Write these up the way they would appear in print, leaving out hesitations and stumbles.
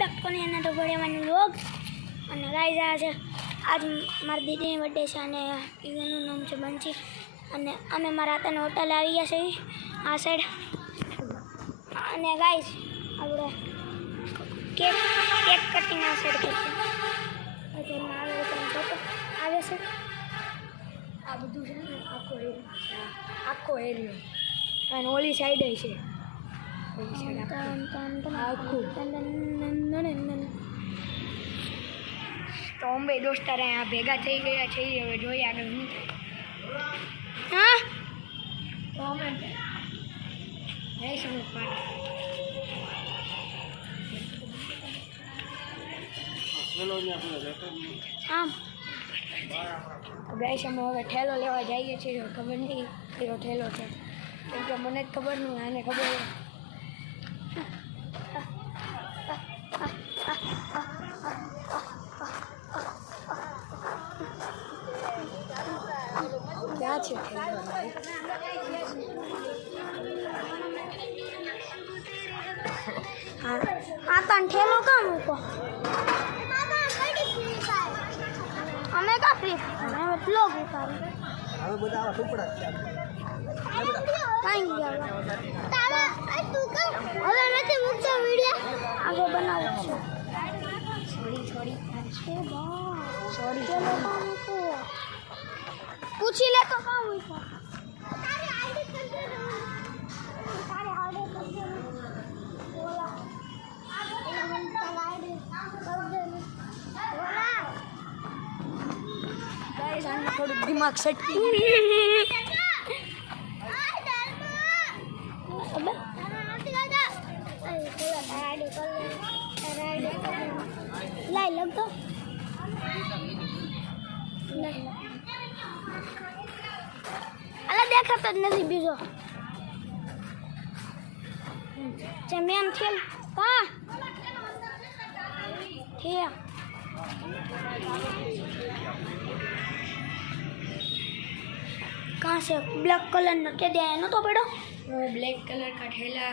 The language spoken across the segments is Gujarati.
બેક ટુ એના વિડિયોમાં વ્લોગ અને ગાઈઝ આજ મારી દીદીની બર્થડે છે અને એનું નામ છે બંસી અને અમે મારા હાથને હોટલ આવી ગયા છે આ સાઈડ અને ગાઈઝ આપણે કેક કટિંગ આ સાઈડ કરશું અત્યારમાં આવે છે આ બધું છે ને આખો એરિયો અને ઓલી સાઈડ છે તો અમે દોસ્તાર અહીંયા ભેગા થઈ ગયા છે હવે જોઈએ આગળ શું થાય હા તો અમે જઈશું આમ ગાઈસ અમે હવે ઠેલો લેવા જઈએ છીએ ખબર નહીં કયો ઠેલો છે કેમ કે મને જ ખબર નહીં આને ખબર ક્યાં છે હા તને ઠેલો કામ મૂકો અમે કા ફ્રી અમે બ્લોગ ઉતારું હવે બધા આવા ટુકડા છે કાઈ ગયા તારા તું કર હવે નથી મૂકતો વિડિયો આગળ બનાવું છું સોરી છે બા સોરી ચલો કામ મૂકો પૂછી લે તો કામ મૂકો તારી આઈડી કરી દે તારી આઈડી કરી દે બોલા આ મને તારી આઈડી કરી દે બોલા ગાઈસ આને થોડું દિમાગ સેટ લાઈ લગતો અલા દેખાતો જ નથી બીજો મેન થેલ કા થે कहाँ से ब्लैक कलर न क्या दिया है ना तो बेटा वो ब्लैक कलर का ठेला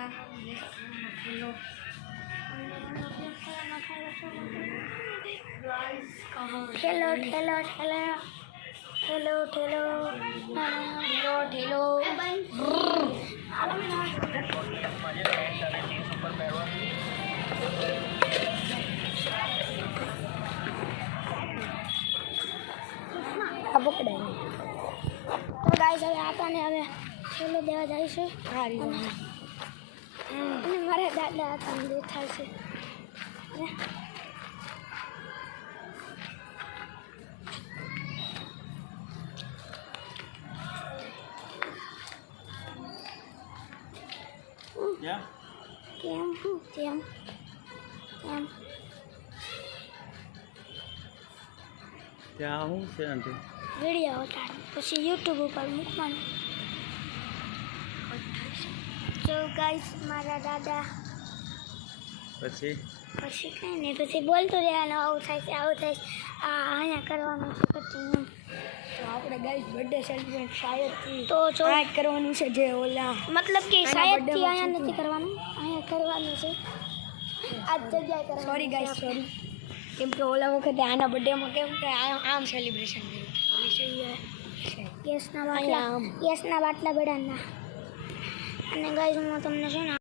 ठेलो ठेलो ठेलो ठेलो ठेलो ठेलो अब पकड़े तो गाइस હવે આતાને હવે છેલ્લો દેવા જાય છે અને મારા દાદા આતાને દેખાય છે કેમ કેમ ત્યાં હું છે આંટી વિડીયો ઉતાર પછી યુટ્યુબ ઉપર મૂકવાનું તો ગાઈસ મારા દાદા પછી કંઈ નહીં પછી બોલતું રહેવાનું આવું થાય છે આ અહીંયા કરવાનું છે કટિંગ તો આપણે ગાઈસ બર્થડે સેલિબ્રેટ શાયદથી તો જ કરવાનું છે જે ઓલા મતલબ કે શાયદથી અહીંયા નથી કરવાનું અહીંયા કરવાનું છે આ જગ્યાએ કરવાનું સોરી ગાઈસ સોરી કેમ કે ઓલા વખતે આના બર્થડેમાં કેમ કે આમ સેલિબ્રેશન કર્યું ગેસના બાટલા બધાના અને ગાઈસ હું તમને છે ને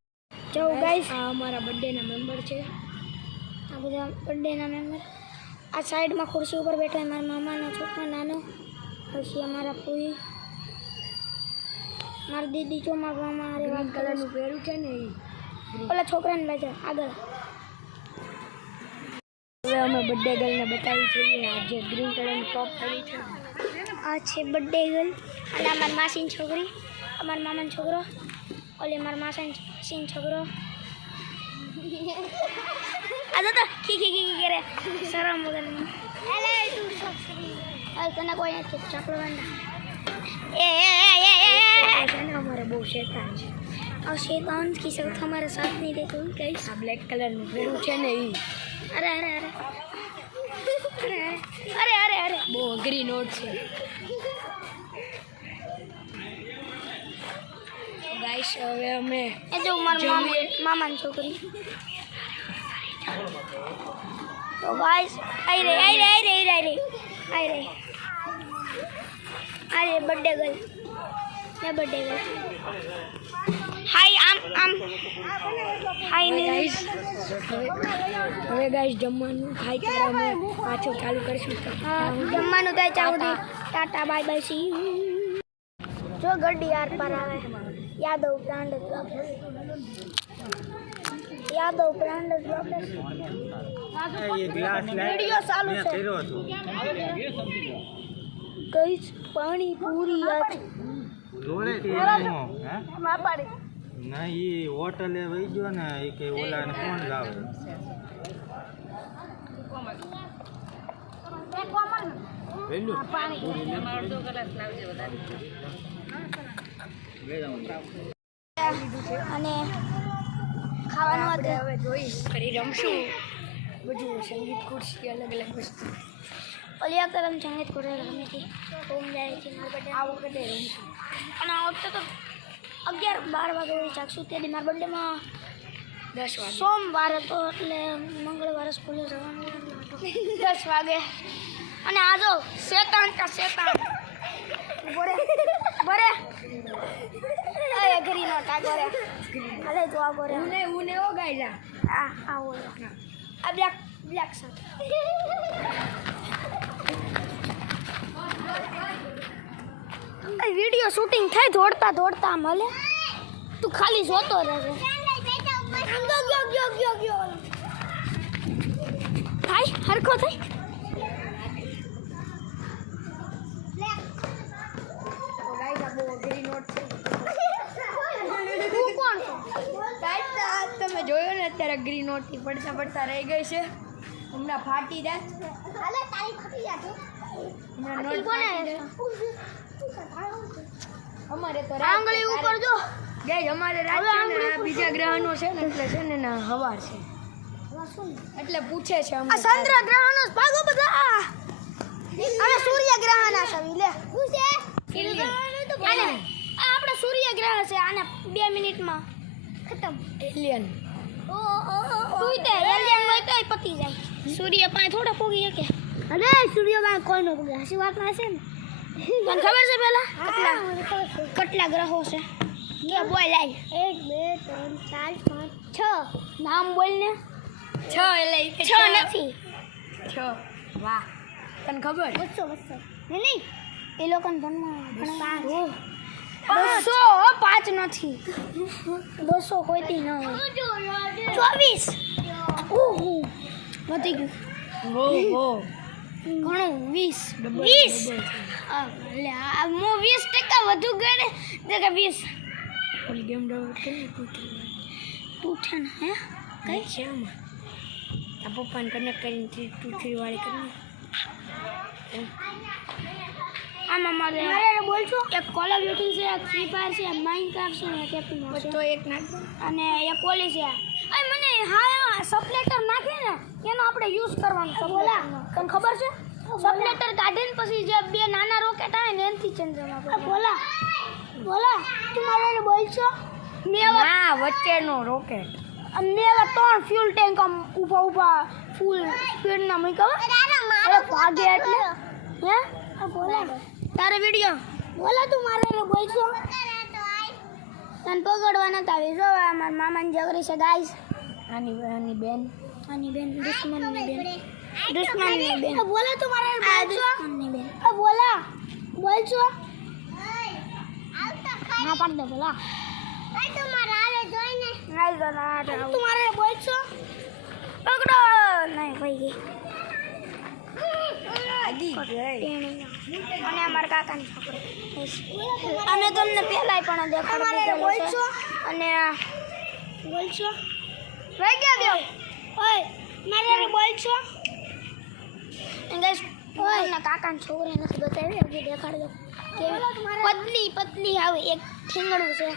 જો ગાઈસ આ અમારા બર્થડેના મેમ્બર છે આ બધા બર્થડેના મેમ્બર આ સાઈડમાં ખુરશી ઉપર બેઠો હોય મારા મામાનો છોકરો નાનો પછી અમારા ફૂઈ મારી દીદી જો મારા મામા અરે વાત કલરનું પહેર્યું છે ને ઓલા છોકરાને બાજુ આગળ હવે અમે બર્થડે ગર્લને બતાવી જોઈએ આ જે ગ્રીન કલરનું ટોપ પહેરી છે આ છે બર્થડે ગર્લ અને અમારી માસીની છોકરી અમારા મામાનો છોકરો ઓલી મારા માસીનો છોકરો આ તો ખી કરે શરમ વગરનું તને કોઈ નથી ચાપડો બાંધા અમારે બહુ શેતાન છે और शैतान की साथ हमारे साथ नहीं देते गाइस આ બ્લેક કલરનું પહેર્યું છે ને ઈ અરે અરે અરે અરે અરે અરે બહુ અઘરી નોટ છે ગાઈસ હવે અમે એ જો મારા મામાની છોકરી તો ગાઈસ आई रे बर्थडे गर्ल ये बर्थडे गर्ल हाय આમ હાય ને ગાઈસ હવે ગાઈસ જમવાનું ખાઈ ત્યારે અમે પાછો ચાલુ કરીશું જમવાનું થાય ચાલુ ટાટા બાય બાય સી જો ગड्डी यार पर આવે यादव ब्रांड ये ग्लास वीडियो चालू છે કર્યો હતો ગાઈસ પાણી પૂરી આજ જોડે હે માપાડી ના એ હોટલે વઈ ગયો ને એ કે ઓલાને કોણ લાવે અને ખાવાનું હતું હવે જોઈશ ફરી રમશું બધું સંગીત ખુરશી અલગ અલગ વસ્તુ ઓલી વખતે અમે સંગીત ખુરશી રમી હતી ઓમ જાય છે આ વખતે રમશું અને આ વખતે તો 11-12 વાગે હોય ચાકશું તેથી મારા બર્થડેમાં 10 વાગે સોમવાર હતો એટલે મંગળવારે સ્કૂલે જવાનું 10 વાગે અને આ જો શેતાન બરે અરે ઘરી નો ટાગોરે અરે જો આ ગોરે ઉને ઓ ગાઈ જા આ ઓલો આ બ્લેક શર્ટ આ વિડિયો શૂટિંગ થાય દોડતા મળે તું ખાલી જોતો રહેજે થાય હરખો થાય તમે જોયો ને અત્યારે ગ્રીન નોટ થી પડતા રહી ગઈ છે હમણાં ફાટી જાય અમારે તો આંગળી ઉપર જો ગાઈસ અમારે રાત છે ને બીજા ગ્રહનો છે ને એટલે છે ને હવાર છે એટલે પૂછે છે આ ચંદ્ર ગ્રહનો ભાગો બધા અને સૂર્ય ગ્રહના છે લે પૂછે અને આ આપણે સૂર્ય ગ્રહ છે આને 2 મિનિટમાં ખતમ એલિયન તું તે એલિયન હોય તોય પતી જાય સૂર્ય પાસે થોડા પોગી શકે અરે સૂર્ય પાસે કોઈ નો પોગે હસી વાત ના છે ને તને ખબર છે પેલા કેટલા ગ્રહો છે કે બોલ આય 1 2 3 4 5 6 નામ બોલ ને 6 એટલે 6 નથી 6 વાહ તને ખબર 200 નહીં એ લોકોને ભણવા 200 5 નથી 200 કોઈથી ન હોય 24 ઓહો વધી ગયું ઘણું 20 એટલે આ મો 20% વધુ ગણે તો કે 20 ઓલી ગેમ ડાઉનલોડ કરી તૂટે ને હે કઈ છે આ પપ્પાને કનેક્ટ કરીને 2-3 વાળી કરી આમાં મારે બોલ છો એક કોલ ઓફ ડ્યુટી છે એક ફ્રી ફાયર છે માઇનક્રાફ્ટ છે એક એપી છે તો એક નાખ અને એક ઓલી છે આ મને હા સપ્લેટર નાખે ને એનો આપણે યુઝ કરવાનો છે બોલા તને ખબર છે સપ્લેટર કાઢીને પછી જે બે નાના રોકેટ આવે ને એનથી ચંદ્રમાં બોલા તું મારે બોલ છો મેવા વચ્ચેનો રોકેટ મેવા 3 ફ્યુલ ટેન્ક આમ ઊભા ફૂલ સ્પીડ ના મૂક્યા અરે ભાગે એટલે હે બોલા તારે વિડિયો બોલા તું મારે બોલ છો તને પકડવાના તાવી જો મારા મામાની જગરી છે ગાઈસ આની બેન દુશ્મનની બેન બોલા તું મારે દુશ્મનની બેન બોલ છો ના પાડ દે બોલા તું મારે જોઈને તું મારે બોલ છો પકડો નહીં ભાઈ ગઈ અને અમારા કાકાની છોકરી અમે તમને પહેલાય પણ દેખાડ્યું અને બોલશો ભાઈ ક્યાં દેવ ઓય મારે બોલશો ગાઈસ ઓય કાકાની છોકરી નથી બતાવી હજી દેખાડજો કેવી પતલી આવે એક ઠીંગડું છે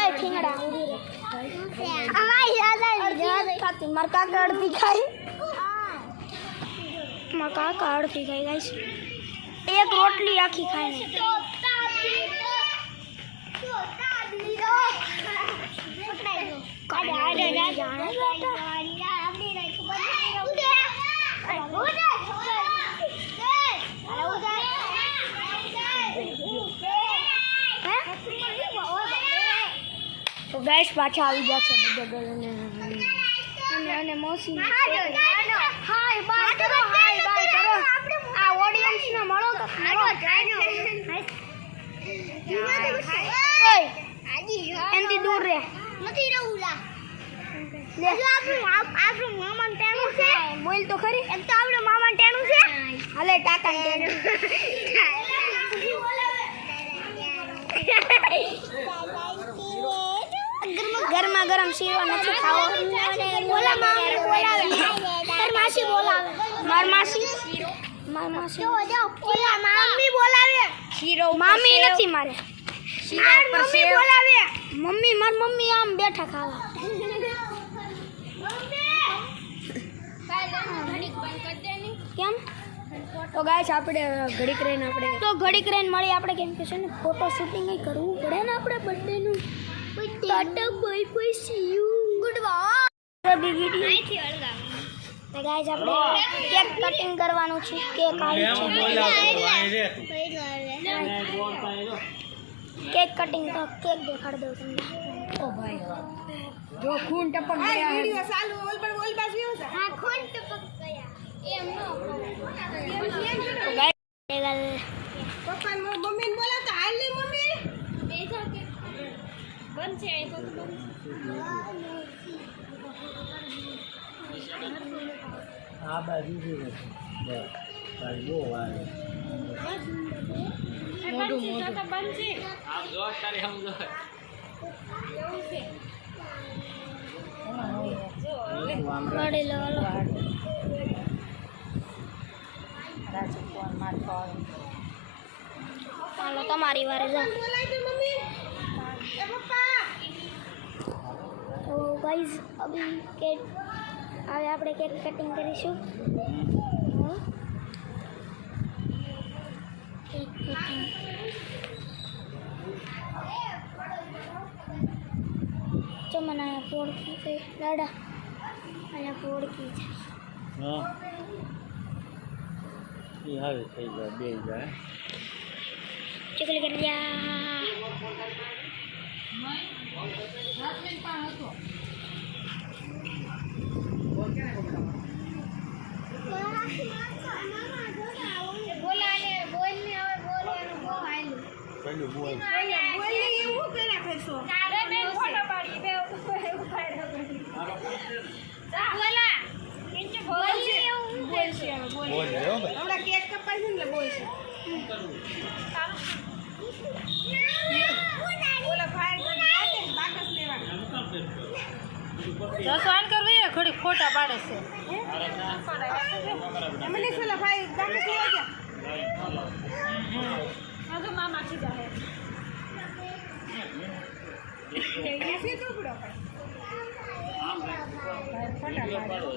એ ઠીંગડા ઉડી રે અમારી યાદ આવી મારા કાકા અડધી ખાઈ મારા કાકા અડધી ખાઈ ગાઈસ એક રોટલી આખી ખાઈ ને ગાઈસ પાછા આવી ગયા છે બધા અને મોસી હાય બાય કરો આ ઓડિયન્સ ને મળો તો એનથી દૂર રહે નથી રહું લા લે આપણું મામા ટેણું છે બોલ તો ખરી એક તો આપણું મામા ટેણું છે હાલે ટાટા ટેણું ગરમા ગરમ શીરો નથી ખાવો બોલા મામી બોલાવે તાર માસી બોલાવે માર માસી જો ઓલા મામી બોલાવે શીરો મામી નથી મારે શીરો પર સે બોલાવે મમ્મી માર મમ્મી આમ બેઠા ખાવા કેમ તો ગાઈસ આપણે ઘડીક રહીને મળી આપણે કેમ કે છે ને ફોટો શૂટિંગ કરવું પડે ને આપણે બર્થડે નું Tata bye bye see you good bye video તો ગાઈસ આપણે કેક કટિંગ કરવાનું છે કેક આવી છે કેક કટિંગ તો કેક દેખાડ દઉં તમને ઓ ભાઈ જો ખૂન ટપક ગયા વિડિયો ચાલુ ઓલ પર ઓલ પાસ વ્યુ છે હા ખૂન ટપક ગયા એમ નો તો ગાઈસ પપ્પા મમ્મી બોલાતા હાલ લે મમ્મી બેઠા કે બંધ છે તો આ બાજુ છે ભાઈ જો વારે મોટું તો બંધ છે આમ જો તારે આમ જો એવું છે વાડે લો રાજુ ફોન મારતો ચાલો તમારી વારે જાઓ तो गाइस अभी केक હવે આપણે કેક કટિંગ કરીશું કેક કટિંગ ચમના પોડકી છે લાડા અને પોડકી છે હા એ હવે થઈ જાય બે જાય ચકલી કરી લ્યા જસવાન કરવી ઘડી ખોટા પાડે છે એમને શું લખાય બાકી શું ગયા હજુ મામા થી જાહે એસી તો પડો ફોટા પાડો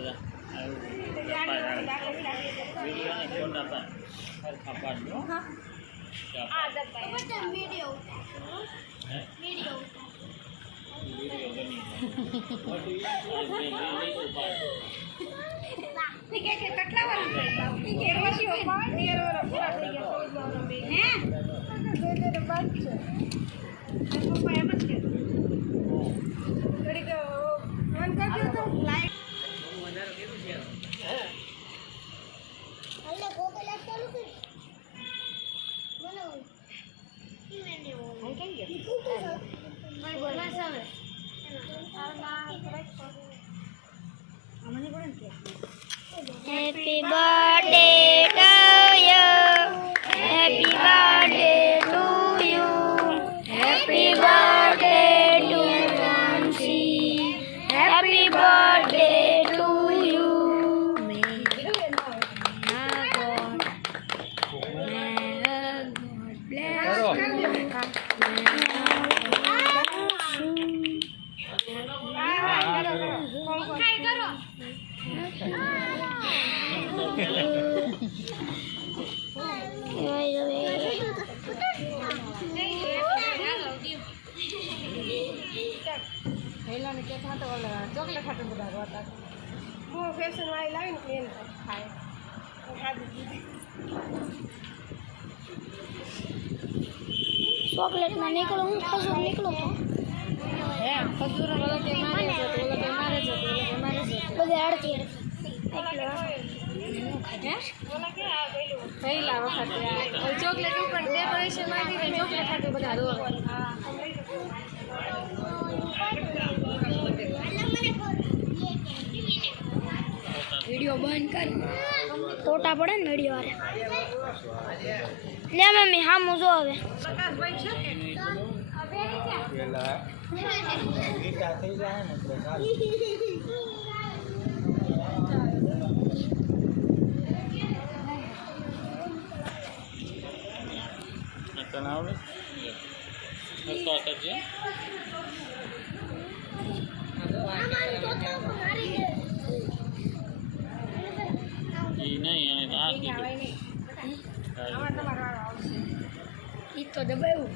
આ દબાઈ વિડિયો વિડિયો કેટલા વાર Happy birthday to you. Happy birthday to you. Happy birthday to Nancy. Happy birthday to you. May God પહેલાને કેક હતો ચોકલેટ ખાતું બધા હતા હું ફેશન વાળી લાવીને પ્લેન ખાય ચોકલેટ માં નીકળો હું ખસું નીકળો તો હે ખજૂર ઓલો કે મારે છે તો ઓલો કે મારે છે તો ઓલો કે મારે છે બધે અડધી એટલો ઓલા કે આ પહેલા વખત આ ચોકલેટ ઉપર ડેકોરેશન માંગી ને ચોકલેટ ખાતે બધા રોવા વિડિયો બંધ કર ફોટા પડે ને વિડિયો વાળે લે મમ્મી હામું જો હવે ઈ તો દબાયું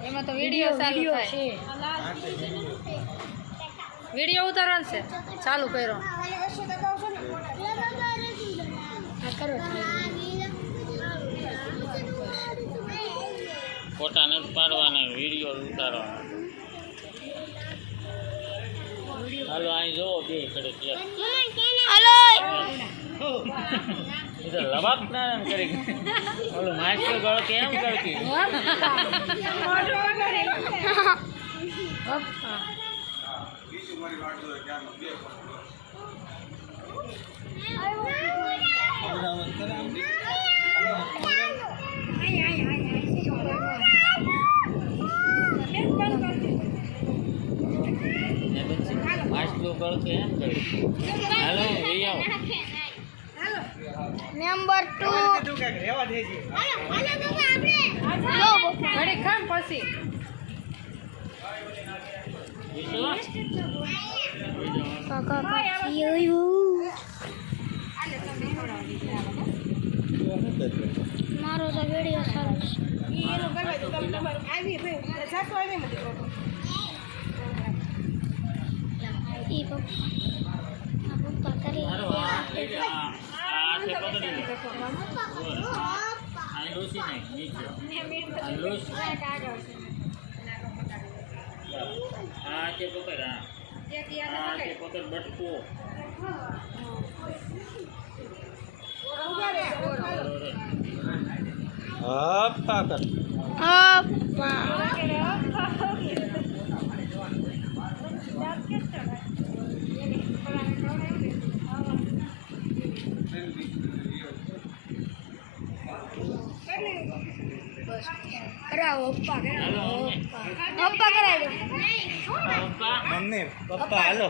એમાં તો વિડિયો ચાલુ થાય વિડિયો ઉતારવાનો છે ચાલુ કર્યો આ કરો ફોટા નથી પાડવાના વિડીયો ઉતારવાના હાલો અહીં જોવો બે કડે હાલો એ તો લવાક ના કરી ઓલું માસ્ટર ગળો કેમ કરતી માસ્ટર ગળો કેમ કરતી હાલો લઈ આવો નંબર 2 ઘડી ખામ પછી કાકા કાકી આવ્યું મારો તો વિડિયો સારો છે ઈ પપ્પા કરી બટકો કરાવો પપ્પા કરાવો પપ્પા કરાવો મમ્મી પપ્પા હાલો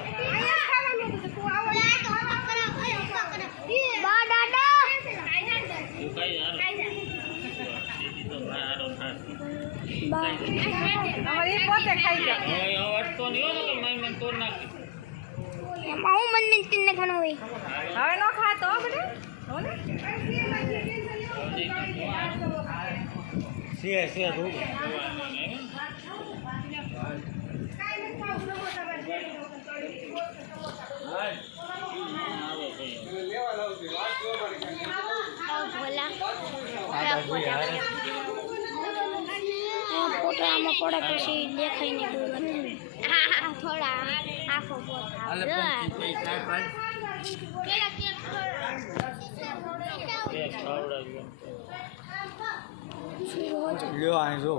બા દાદા બા અમારી પોતે ખાઈ ગયા અટકો નહીં હોય ને તો મેં તોડ નાખી એમાં હું મનને તીને ખાનો હોય હવે નો ખાતો બધે હોને છે રૂપ ફોટા આમાં પડે પછી દેખાય ને બહુ થોડા આખો લ્યો અહીં જો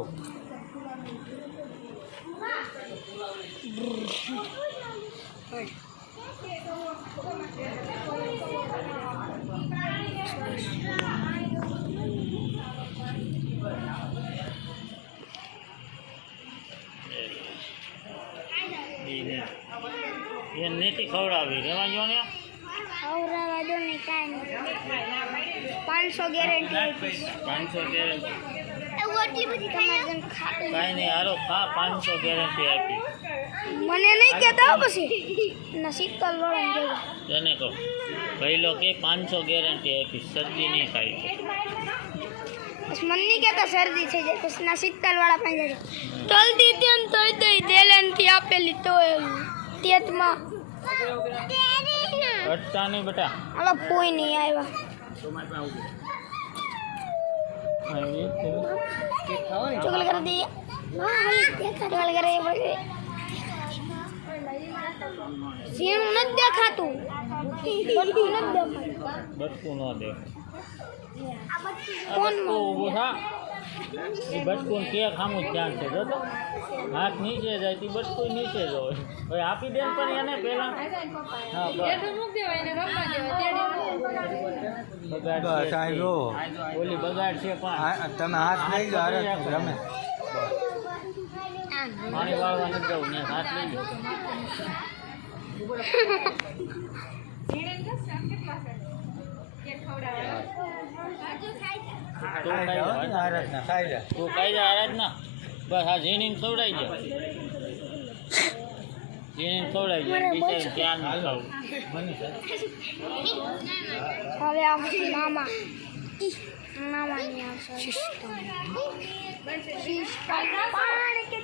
એ નીતિ ખવડાવી રેવા જો ને ખવડાવવા દો ને કાંઈ નહીં 500 ગેરંટી 500 ગેરંટી એવું એટલી બધી તમારે જેમ ખાતું કાંઈ નહીં હારો ખા 500 ગેરંટી આપી મને નહીં કહેતા પછી ના શીતલ વળન દેવા તેને કહો પહેલો કે 500 ગેરંટી આપી શરદી નહીં ખાઈ બસ મને નહીં કહેતા શરદી થઈ જાય પછી ના શીતલ વાળા પાસે જાય જલ્દી તેમ તોય દઈ દેલેનથી આપેલી તો તેતમાં અટતા નહીં બેટા હાલો કોઈ નહીં આવ્યા चुगल कर दी चुगल करे सीण न देखाતું બટકું ન દેખાતું બટકું ન દે કોણ ઊભું થા એ બટકું કે ખામું ધ્યાન છે જો તો હાથ નીચે જાય તે બટકું નીચે જ હોય હવે આપી દે પણ એને પહેલા હા બેઠું મૂક દેવાય ને રમવા દેવાય બગાડ બસ છે આ જો ઓલી બગાડ છે પણ તમે હાથ લઈ જાઓ અરે રમે પાણી વાળવા નથી જવું ને હાથ લઈ જાઓ તું ખાઈ જા આરાધના ખાઈ જા તું ખાઈ જા આરાધના બસ આ ઝીણીને ખવડાવી જા ઝીણીને ખવડાવી જા બિચારી ધ્યાન ન ખાવું હવે આવશે મામા મામાની આવશે સિસ્ટમ પાણી કે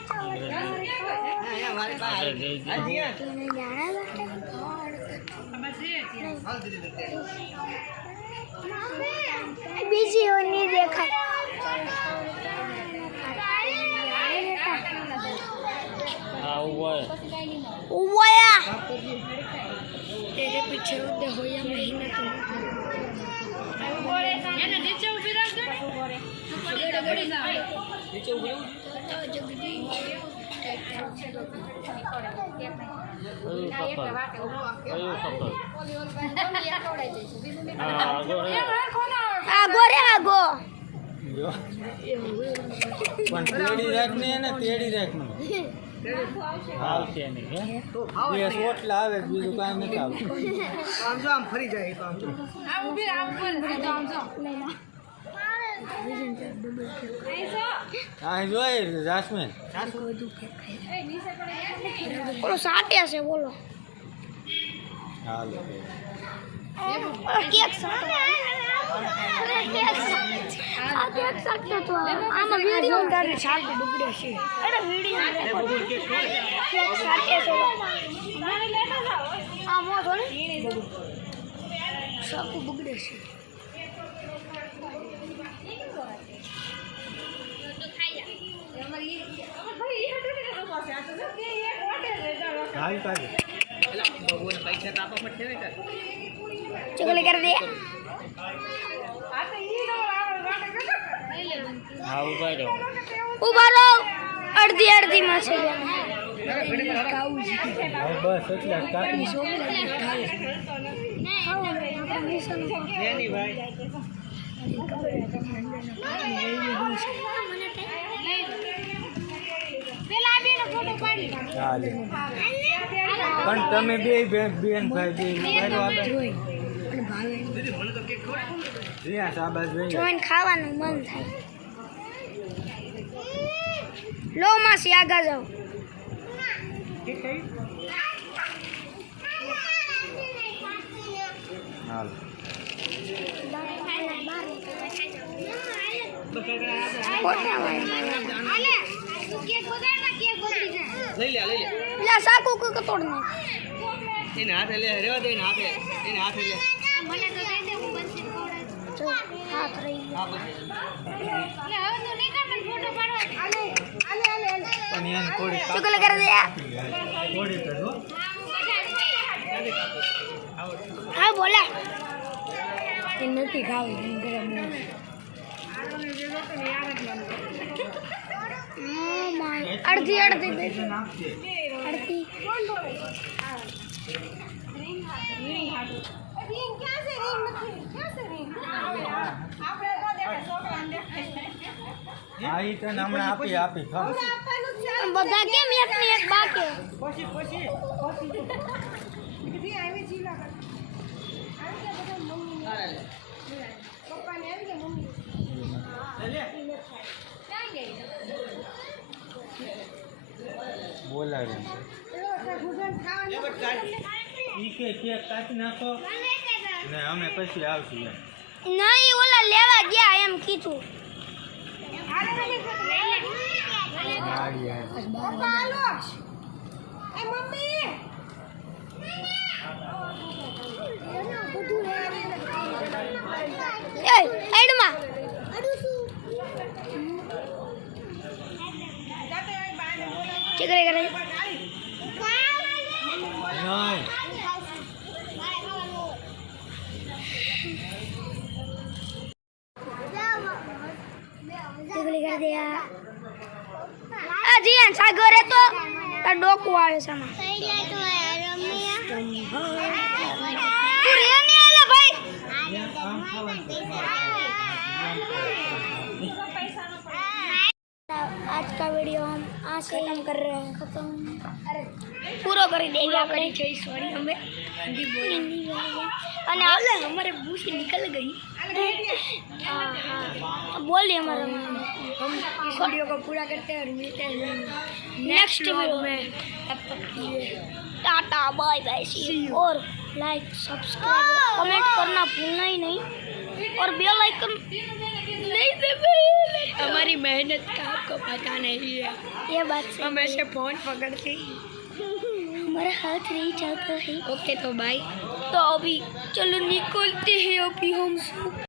બીજી હોય નહીં દેખાય હા ઉભો ઉવાયા તેરે પીછે ઉડે હોયા મહિના એને નીચે ઊભી રાખજો ને ગડી જાવ નીચે ઉભી આગો રે આગો જો પણ તેડી રાખ ને એને તેડી રાખ ને આવશે નહીં હે બે સોટલા આવે બીજું કાંઈ નથી આવતું આ ઊભી આમ પર આમ જો આ જોઈ જાસ્મીન બોલો સાટ્યા છે બોલો હાલો કેક સાટતો તો આમાં વિડિયો તારે છાપ બગડ્યો છે અરે વિડિયો કેક સાટે છે આ મો જો ને છાપ બગડ્યો છે કાઈ કાઈ चुगली कर दे હા ઉભા રહો उभा रहो अर्धी अर्धी में से બસ એટલે કાકી ચાલે પણ તમે બે બેન ભાઈ બે મારો આપણે રિયા સાબાજ ભાઈ જોઈને ખાવાનું મન થાય લો માસી આગા જાઓ હાલ ला साकू को तोड़ना એને હાથે લે રેવા દે એને હાથે લે મને તો દઈ દે હું બંસી जो हाथ रही હા બસ લે હવે તો નહીં કાઢ ફોટો પાડવા આલે આલે આલે આલે પણ એને થોડી चुगली कर दिया થોડી તો જો हाँ बोला ये नहीं खाओ अर्धी अर्धी दे નાખજે अर्धी રીંગ ક્યાં છે રીંગ નથી ક્યાં છે રીંગ આપણે તો દેખે છોકરાને દેખે હા ઈ તને હમણાં આપી ખા આપવાનું છે બધા કેમ એક ને એક બાકી જી આવી જી લાગે આવી કે બધા મમ્મી પપ્પાને આવી કે મમ્મી ક્યાં ગઈ બોલાવે ભૂગન ખાવાનું ઈ કે કેક કાપી નાખો ને અમે પછી આવશું એમ નહીં ઓલા લેવા ગયા એમ કીધું ગાડી આવે પપ્પા હાલો એ મમ્મી એ એડમાં નહીં चुगली कर दिया जी सागर है तो डोकू आवे सामा आज का वीडियो हम आज से खत्म कर रहे हैं पूरा कर देंगे આપણે સોરી અમે હિન્દી બોલી અને हमारे मुंह से निकल गई बोलिए हमारा हम इस वीडियो को पूरा करते हैं और मिलते हैं नेक्स्ट वीडियो में तब तक के लिए tata bye bye see you और लाइक सब्सक्राइब कमेंट करना भूलना ही नहीं और बेल आइकन नहीं दबाइए हमारी मेहनत का आपको पता नहीं है ये बात से हम ऐसे फोन पकड़ते हमारा हाथ नहीं चलता है ओके तो बाय तो अभी चलो निकलते हैं अभी हम